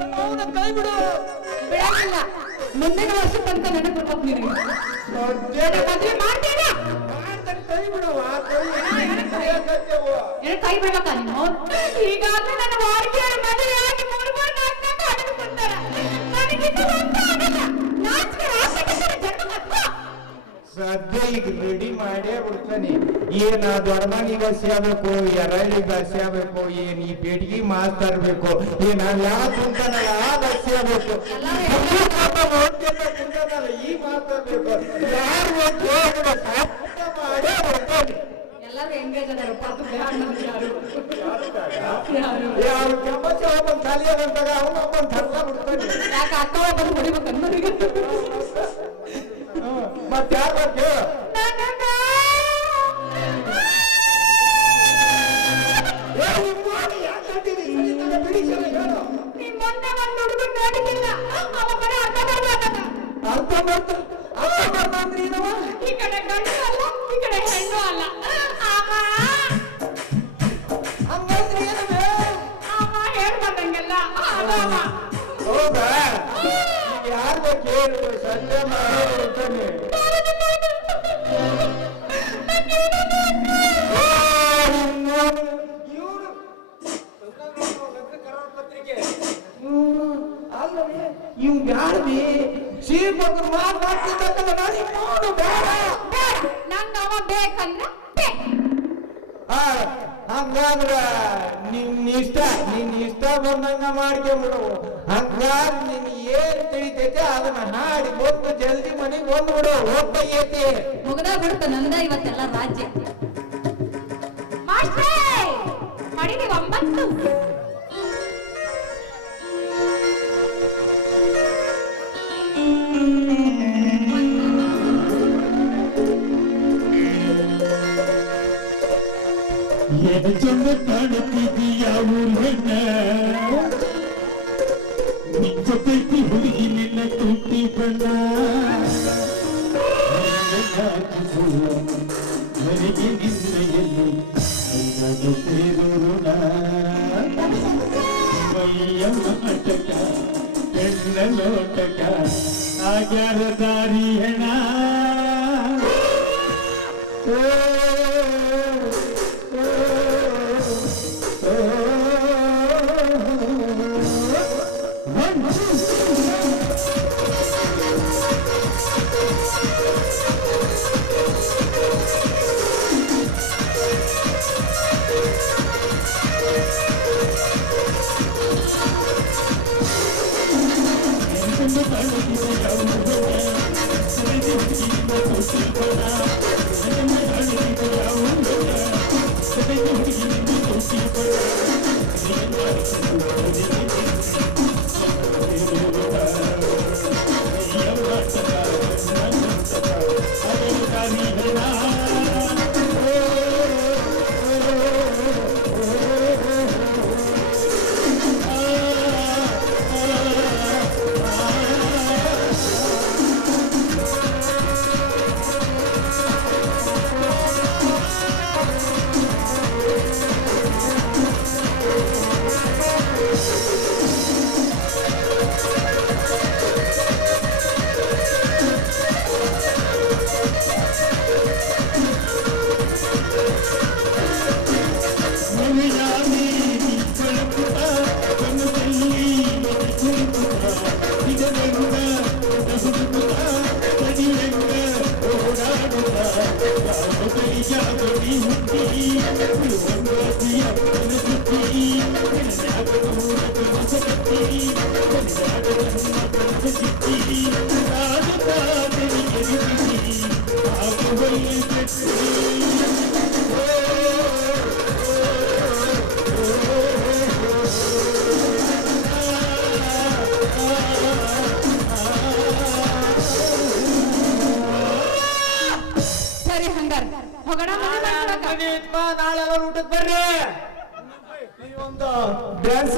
ನಿಮ್ಮವನ ಕೈ ಬಿಡು. ಬಿಡಲ್ಲ, ಮುಂದಿನ ವರ್ಷ ತನಕ ನೆನಪು ಬರ್ಬೇಕು ನಿನಗೆ. ಮದುವೆ ಮಾಡ್ತೀರಾ? ಕೈ ಬಿಡುವ ಏನು ಕೈ ಬಿಡ್ಬೇಕಾ ನೀನು? ಈಗಾಗಲೇ ನನ್ನ ವಾಡಿಕೆಯವರು ಮದುವೆ ಆಗಿ 3-4 ಆಡಿಸ್ಕೊಂತಾರ. ನನಗಿಂತ ಒಂದು ಆಗಲ್ಲ. ನಾಚಿಕೆ ರಾಶಿಗೆ ಜನ್ಮ ಸದ್ಯ ಈಗ ರೆಡಿ ಮಾಡೇ ಬಿಡ್ತಾನೆ. ಏನ್ ದೊಡ್ಡಮನಿಗ ಸೇಬೇಕು, ಎರಳಿ ಬಸ್ ಆಗ್ಬೇಕು, ಏನ್ ಈ ಬೇಡಿಗೆ ಮಾಸ್ತರ್ ಬೇಕು, ಏನ್ ಯಾವ ಕುಂತಾನಲ್ಲ ಆ ಬಸ್ ಆಗ್ಬೇಕು, ಈ ಮಾಸ್ತರ್ ಬೇಕು. ಯಾರು ಮಾಡೇ ಬಿಡ್ತಾನೆ. ಎಲ್ಲರೂ ಎಂಗೇಜ್ ಅದಾರ. ಯಾರು ಕೆಂಪಚ್ಚ ಒಬ್ಬನ್ ಖಾಲಿ ಅದಂತಾಗ ಅವನು ಒಬ್ಬನ್ ಥರ್ಲ ಬಿಡ್ತಾನೆ. ಯಾಕೆ ಅಕ್ಕ ಒಬ್ಬರು ಹೊಡಿಬೇಕು ಅನ್ನೋರಿಗೆ ಮತ್ತೆ ಯಾರು ಬೇಕು? ಈ ಕಡೆ ಗಂಡು ಅಲ್ಲ, ಈ ಕಡೆ ಹೆಣ್ಣು ಅಲ್ಲ. ಹೇಳ್ಬಂದಂಗೆಲ್ಲ ಹೌದಾ? ಯಾರು ಬೇಕು ಹೇಳು, ಸದ್ಯ ಮಾಡಿರ್ತಾನೆ. ಇವ್ ಬ್ಯಾಡ್ಬಿ ಶ್ರೀಮಂತರ ಮಾತಾಡ್ತಿದ್ದಲ್ಲ ನಾನು ನೋಡು ಬೇಡ. ನಂಗೆ ಅವ ಬೇಕಂದ್ರ ಹಂಗಾದ್ರ ನಿನ್ನ ಇಷ್ಟ ಬಂದಂಗ ಮಾಡ್ಕೊಂಬಿಡು. ಹಂಗಾರ ನಿನ್ ಏನ್ ತಿಳಿತೈತೆ ಅದನ್ನ ಹಾಡಿ ಬಂದು ಜಲ್ದಿ ಮನೆಗೆ ಬಂದ್ಬಿಡು. ಹೋಗ್ತೈತಿ ಮುಗದ ಬಿಡುತ್ತ ನಂದ ಇವತ್ತೆಲ್ಲ ರಾಜ್ಯ. ಮಾಸ್ಟ್ರೇ ಮಾಡಿದೀವಿ 9. ಏನು ಚಂದ ಕಾಣುತ್ತಿದ್ದೀಯ ಊರ್ ಹೆಣ್ಣ, ನಿನ್ ಜೊತೆಗೆ ಹುಡುಗಿ ನಿನ್ನ ತುಟ್ಟಿ ಬಣ್ಣ. ನನಗೆ ನಿನ್ನೆಯಲ್ಲಿ ನಾನು ಸೇರೋಣ. ಮೈಯಮ್ಮ ಅಟಕ ಹೆಣ್ಣ ಲೋಟಕ ಆಗ್ಯಾರ ದಾರಿ ಹೆಣ. ಸರಿ ಹಂಗಾರ ಹೋಗೋಣ. ನಾಳೆ ಊಟಕ್ಕೆ ಬರ್ರಿ. ಒಂದು ಡ್ಯಾನ್ಸ್